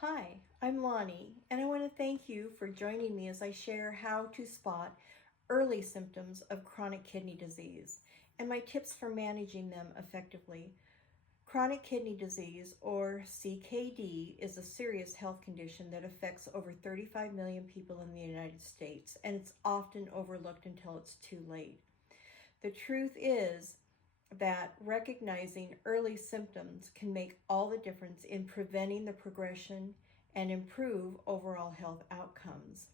Hi, I'm Lonnie, and I want to thank you for joining me as I share how to spot early symptoms of chronic kidney disease and my tips for managing them effectively. Chronic kidney disease, or CKD, is a serious health condition that affects over 35 million people in the United States, and it's often overlooked until it's too late. The truth is that recognizing early symptoms can make all the difference in preventing the progression and improve overall health outcomes.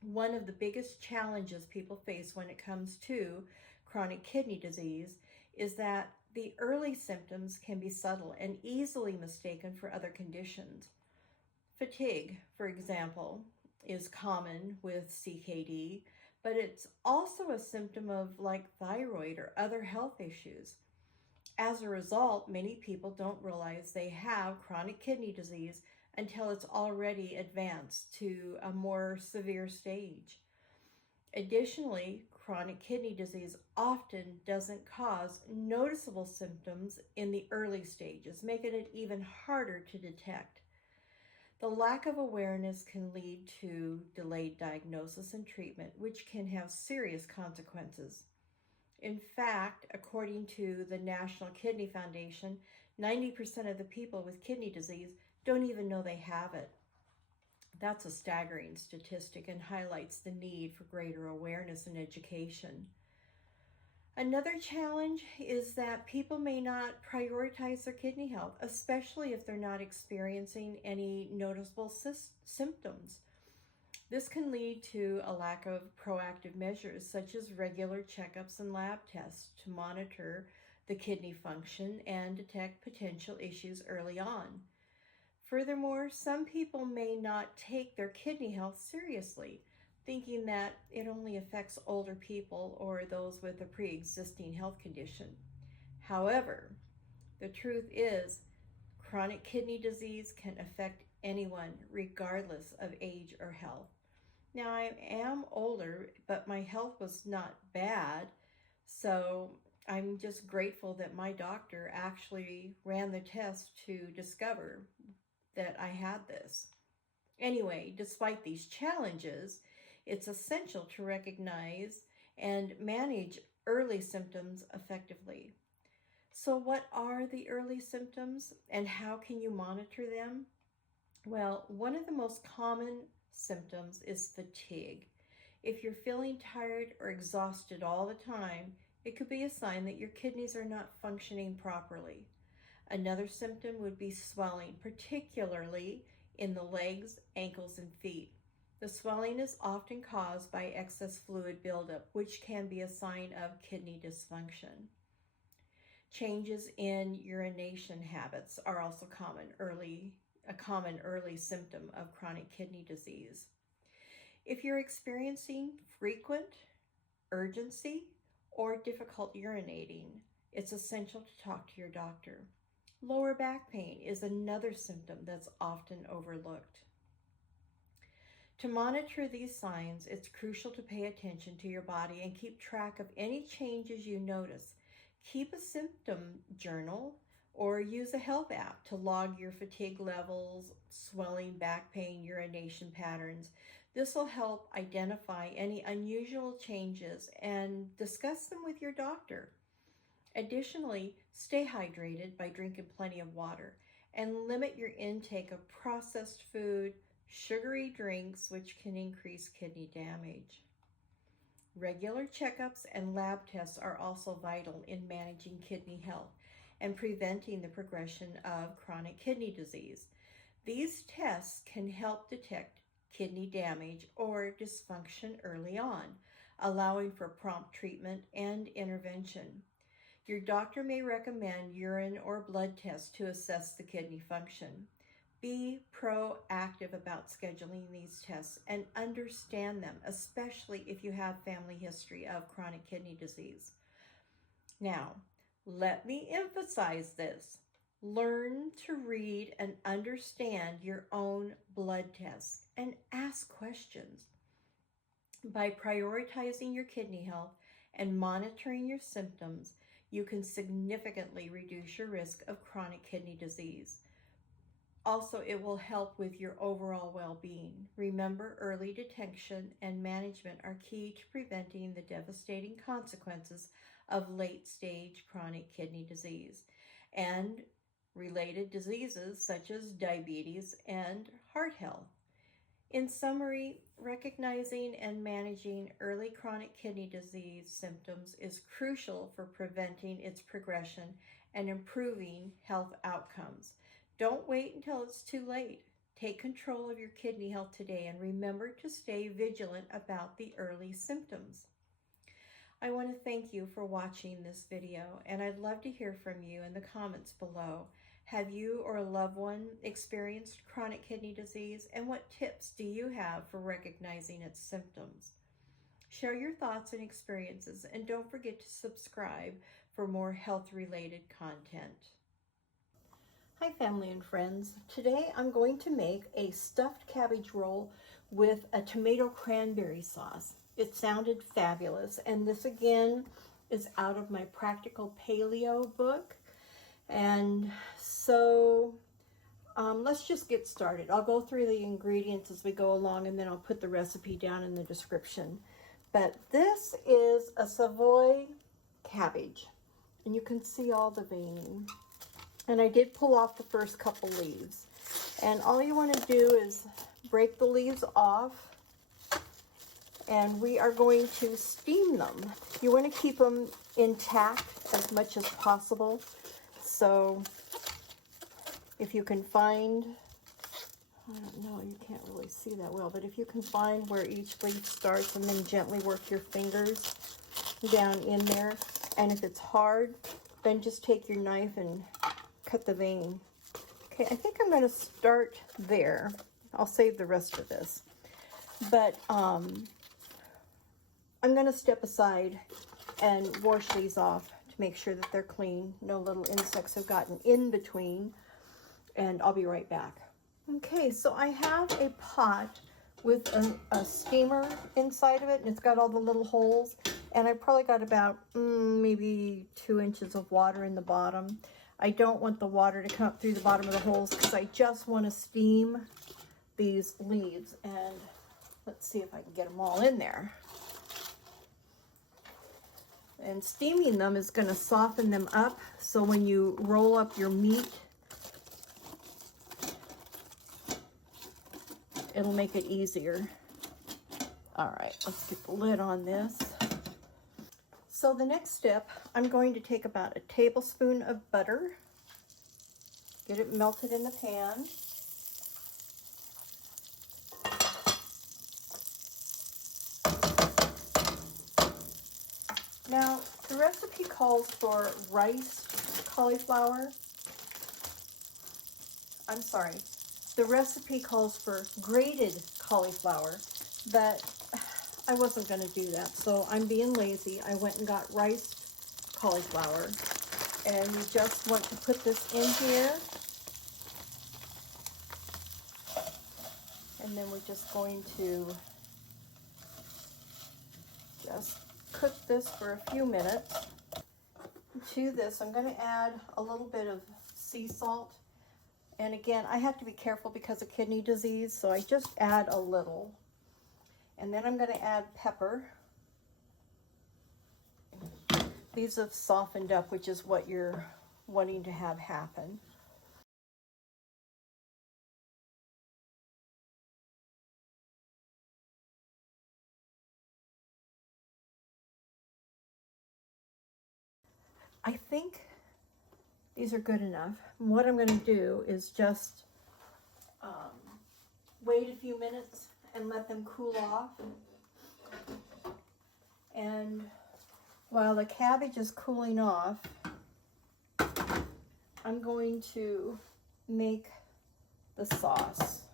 One of the biggest challenges people face when it comes to chronic kidney disease is that the early symptoms can be subtle and easily mistaken for other conditions. Fatigue, for example, is common with CKD, but it's also a symptom of like thyroid or other health issues. As a result, many people don't realize they have chronic kidney disease until it's already advanced to a more severe stage. Additionally, chronic kidney disease often doesn't cause noticeable symptoms in the early stages, making it even harder to detect. The lack of awareness can lead to delayed diagnosis and treatment, which can have serious consequences. In fact, according to the National Kidney Foundation, 90% of the people with kidney disease don't even know they have it. That's a staggering statistic and highlights the need for greater awareness and education. Another challenge is that people may not prioritize their kidney health, especially if they're not experiencing any noticeable symptoms. This can lead to a lack of proactive measures such as regular checkups and lab tests to monitor the kidney function and detect potential issues early on. Furthermore, some people may not take their kidney health seriously, thinking that it only affects older people or those with a pre-existing health condition. However, the truth is, chronic kidney disease can affect anyone regardless of age or health. Now, I am older, but my health was not bad, so I'm just grateful that my doctor actually ran the test to discover that I had this. Anyway, despite these challenges, it's essential to recognize and manage early symptoms effectively. So, what are the early symptoms and how can you monitor them? Well, one of the most common symptoms is fatigue. If you're feeling tired or exhausted all the time, it could be a sign that your kidneys are not functioning properly. Another symptom would be swelling, particularly in the legs, ankles, and feet. The swelling is often caused by excess fluid buildup, which can be a sign of kidney dysfunction. Changes in urination habits are also a common early symptom of chronic kidney disease. If you're experiencing frequent urgency or difficult urinating, it's essential to talk to your doctor. Lower back pain is another symptom that's often overlooked. To monitor these signs, it's crucial to pay attention to your body and keep track of any changes you notice. Keep a symptom journal or use a health app to log your fatigue levels, swelling, back pain, urination patterns. This will help identify any unusual changes and discuss them with your doctor. Additionally, stay hydrated by drinking plenty of water and limit your intake of processed food, sugary drinks, which can increase kidney damage. Regular checkups and lab tests are also vital in managing kidney health and preventing the progression of chronic kidney disease. These tests can help detect kidney damage or dysfunction early on, allowing for prompt treatment and intervention. Your doctor may recommend urine or blood tests to assess the kidney function. Be proactive about scheduling these tests and understand them, especially if you have family history of chronic kidney disease. Now, let me emphasize this. Learn to read and understand your own blood tests and ask questions. By prioritizing your kidney health and monitoring your symptoms, you can significantly reduce your risk of chronic kidney disease. Also, it will help with your overall well-being. Remember, early detection and management are key to preventing the devastating consequences of late-stage chronic kidney disease and related diseases such as diabetes and heart health. In summary, recognizing and managing early chronic kidney disease symptoms is crucial for preventing its progression and improving health outcomes. Don't wait until it's too late. Take control of your kidney health today and remember to stay vigilant about the early symptoms. I want to thank you for watching this video, and I'd love to hear from you in the comments below. Have you or a loved one experienced chronic kidney disease, and what tips do you have for recognizing its symptoms? Share your thoughts and experiences, and don't forget to subscribe for more health-related content. Hi family and friends. Today I'm going to make a stuffed cabbage roll with a tomato cranberry sauce. It sounded fabulous, and this again is out of my Practical Paleo book. And so let's just get started. I'll go through the ingredients as we go along, and then I'll put the recipe down in the description. But this is a Savoy cabbage, and you can see all the veining. And I did pull off the first couple leaves. And all you want to do is break the leaves off, and we are going to steam them. You want to keep them intact as much as possible. So if you can find, I don't know, you can't really see that well, but if you can find where each leaf starts and then gently work your fingers down in there. And if it's hard, then just take your knife and cut the vein. Okay, I think I'm going to start there. I'll save the rest of this. But I'm going to step aside and wash these off to make sure that they're clean. No little insects have gotten in between. And I'll be right back. Okay, so I have a pot with a steamer inside of it, and it's got all the little holes. And I probably got about maybe 2 inches of water in the bottom. I don't want the water to come up through the bottom of the holes because I just want to steam these leaves. And let's see if I can get them all in there. And steaming them is going to soften them up, so when you roll up your meat, it'll make it easier. All right, let's get the lid on this. So the next step, I'm going to take about a tablespoon of butter, get it melted in the pan. Now, the recipe calls for riced cauliflower. I'm sorry, the recipe calls for grated cauliflower, but I wasn't going to do that, so I'm being lazy. I went and got riced cauliflower, and you just want to put this in here, and then we're just going to just cook this for a few minutes. To this, I'm going to add a little bit of sea salt, and again, I have to be careful because of kidney disease, so I just add a little. And then I'm going to add pepper. These have softened up, which is what you're wanting to have happen. I think these are good enough. What I'm going to do is just wait a few minutes and let them cool off. And while the cabbage is cooling off, I'm going to make the sauce.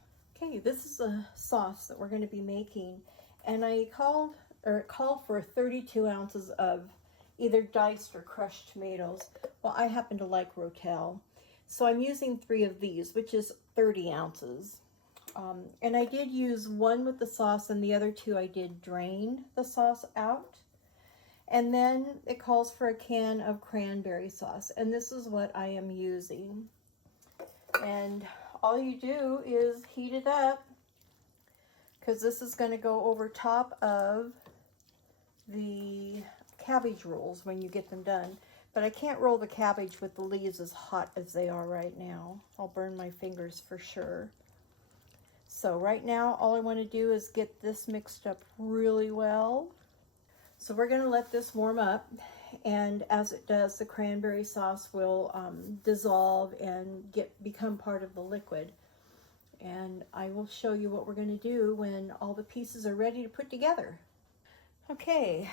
Okay, this is a sauce that we're going to be making, and it called for 32 ounces of either diced or crushed tomatoes. Well, I happen to like Rotel, so I'm using 3 of these, which is 30 ounces. And I did use one with the sauce, and the other 2 I did drain the sauce out. And then it calls for a can of cranberry sauce, and this is what I am using. And all you do is heat it up, because this is going to go over top of the cabbage rolls when you get them done. But I can't roll the cabbage with the leaves as hot as they are right now. I'll burn my fingers for sure. So right now, all I want to do is get this mixed up really well. So we're going to let this warm up, and as it does, the cranberry sauce will dissolve and become part of the liquid. And I will show you what we're going to do when all the pieces are ready to put together. Okay,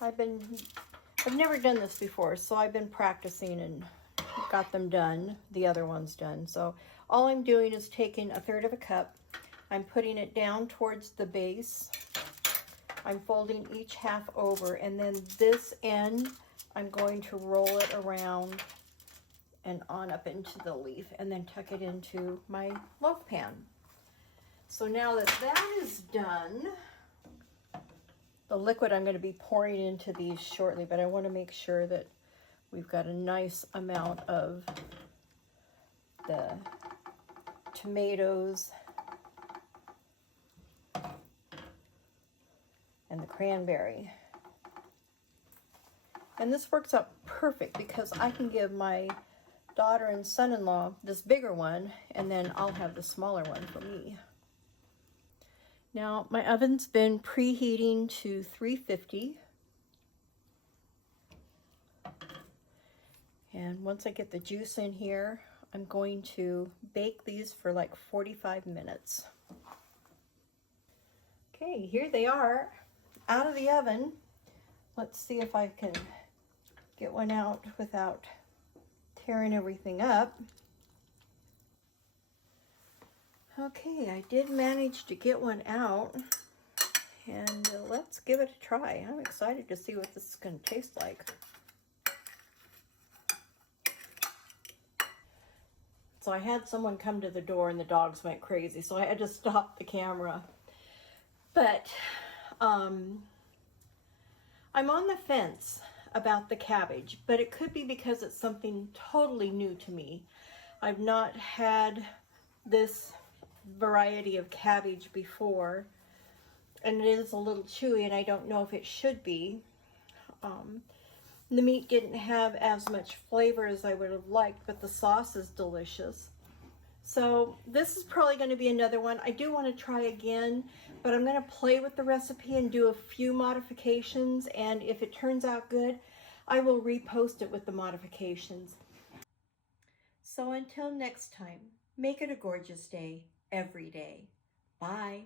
I've never done this before, so I've been practicing and got them done, the other ones done. So all I'm doing is taking 1/3 of a cup, I'm putting it down towards the base, I'm folding each half over, and then this end I'm going to roll it around and on up into the leaf, and then tuck it into my loaf pan. So now that that is done, the liquid I'm going to be pouring into these shortly, but I want to make sure that we've got a nice amount of the tomatoes and the cranberry. And this works out perfect because I can give my daughter and son-in-law this bigger one, and then I'll have the smaller one for me. Now, my oven's been preheating to 350. And once I get the juice in here, I'm going to bake these for like 45 minutes. Okay, here they are out of the oven. Let's see if I can get one out without tearing everything up. Okay, I did manage to get one out, and let's give it a try. I'm excited to see what this is going to taste like. So I had someone come to the door and the dogs went crazy, so I had to stop the camera. But I'm on the fence about the cabbage, but it could be because it's something totally new to me. I've not had this variety of cabbage before, and it is a little chewy, and I don't know if it should be. The meat didn't have as much flavor as I would have liked, but the sauce is delicious. So this is probably going to be another one. I do want to try again, but I'm going to play with the recipe and do a few modifications, and if it turns out good, I will repost it with the modifications. So until next time, make it a gorgeous day every day. Bye.